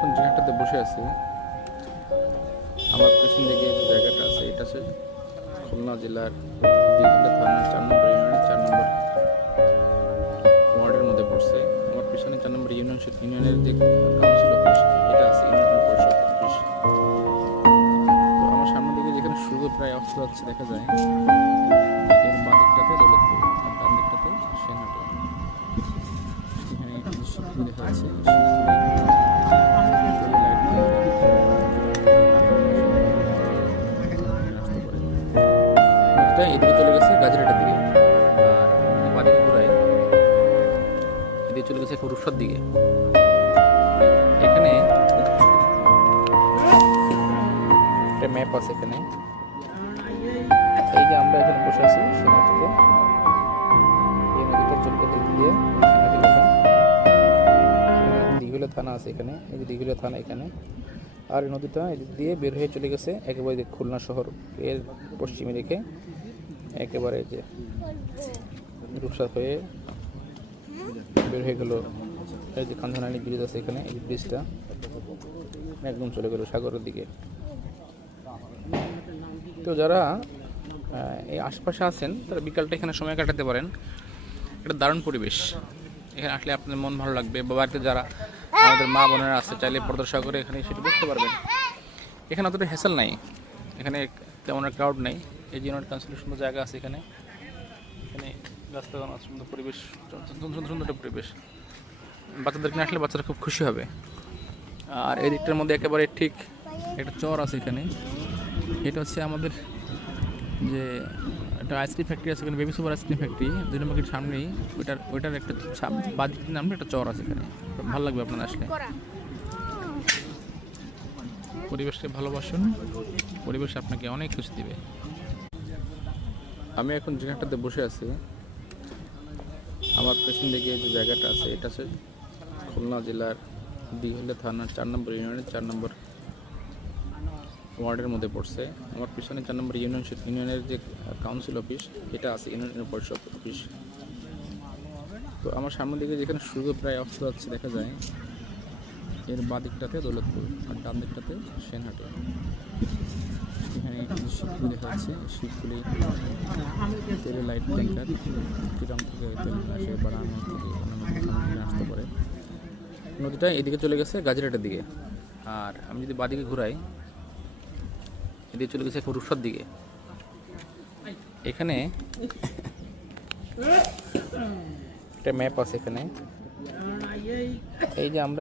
এখন জায়গাটাতে বসে আছি। আমার পেছন দিকে যে জায়গাটা আছে এটা হচ্ছে খুলনা জেলার দিঘিলা থানার 4 নম্বর ইউনিয়নের 4 নম্বর ওয়ার্ডের মধ্যে পড়ছে। আমার পিছনে 4 নম্বর ইউনিয়নের যে কাউন্সিল অফিস এটা আছে, ইউনিয়ন পরিষদ অফিস। তো আমার সামনের দিকে যেখানে সূর্য প্রায় অস্ত যাচ্ছে দেখা যায়, এর বাঁ দিকটাতে দৌলতপুর আর ডান দিকটাতে সেনহাটি। এখানে শিবপুর দেখা যাচ্ছে, এদিকে চলে গেছে গাজীরহাটের দিকে, আর বাদিকে ঘুরাই এদিকে চলে গেছে রূপসার দিকে। এখানে একটা ম্যাপ আছে, এখানে এই যে আমরা এখানে বসে আছি সেনাটিতে, এই নদীটা চলবে এদিক দিয়ে সেনাটি লেখা। দিঘিলা থানা আছে এখানে, এই যে দিঘিলা থানা এখানে। আর এই নদীটা এদিক দিয়ে বের হয়ে চলে গেছে একেবারে খুলনা শহর এর পশ্চিমে রেখে একেবারে যে রূপসা হয়ে বের হয়ে গেল। এই যে কাঞ্চনানী ব্রিজ আছে এখানে, এই ব্রিজটা একদম চলে গেল সাগরের দিকে। তো যারা এই আশপাশে আছেন তারা বিকালটা এখানে সময় কাটাতে পারেন। একটা দারুণ পরিবেশ, এখানে আসলে আপনাদের মন ভালো লাগবে। বা বাড়িতে যারা আমাদের মা বোনেরা আছে চাইলে পর্দা করে এখানে সেটা বুঝতে পারবেন। এখানে অতটা হ্যাসেল নাই, এখানে তেমন একটা ক্রাউড নেই। এই যে ইউনিয়ন কাউন্সিলের সুন্দর জায়গা আছে এখানে, এখানে গাছপালা সুন্দর পরিবেশ, সুন্দর সুন্দর একটা পরিবেশ। বাচ্চাদেরকে আসলে বাচ্চারা খুব খুশি হবে। আর এই দিকটার মধ্যে একেবারে ঠিক একটা চর আছে এখানে, এটা হচ্ছে আমাদের যে একটা আইসক্রিম ফ্যাক্টরি আছে এখানে, বেবি সুপার আইসক্রিম ফ্যাক্টরি 2 নম্বর গেট সামনেই। ওইটার একটা বাদিকের নামে একটা চর আছে এখানে, ভালো লাগবে আপনার আসলে। পরিবেশকে ভালোবাসুন, পরিবেশ আপনাকে অনেক খুশি দিবে। আমি এখন যেখানটাতে বসে আছি, আমার পেছন দিকে যে জায়গাটা আছে এটা হচ্ছে খুলনা জেলার দিঘিলা থানার 4 নম্বর ইউনিয়নের 4 নম্বর ওয়ার্ডের মধ্যে পড়ছে। আমার পিছনে 4 নম্বর ইউনিয়নের যে কাউন্সিল অফিস এটা আছে, ইউনিয়ন পরিষদ অফিস। তো আমার সামনের দিকে যেখানে সূর্য প্রায় অস্ত যাচ্ছে দেখা যায়, এর বাঁ দিকটাতে দৌলতপুর আর ডান দিকটাতে সেনহাটি। এখানে শিবপুর দেখা যাচ্ছে, শিবপুরে তেলের লাইট ট্যাঙ্কার গ্রাম থেকে তেল আসে, বাড়ানো থেকে আসতে পারে। নদীটা এদিকে চলে গেছে গাজীরহাটের দিকে। আর আমি যদি বাদিকে ঘুরাই, এদিকে চলে গেছে রূপসার দিকে। এখানে একটা ম্যাপ আছে এখানে, এই যে আমরা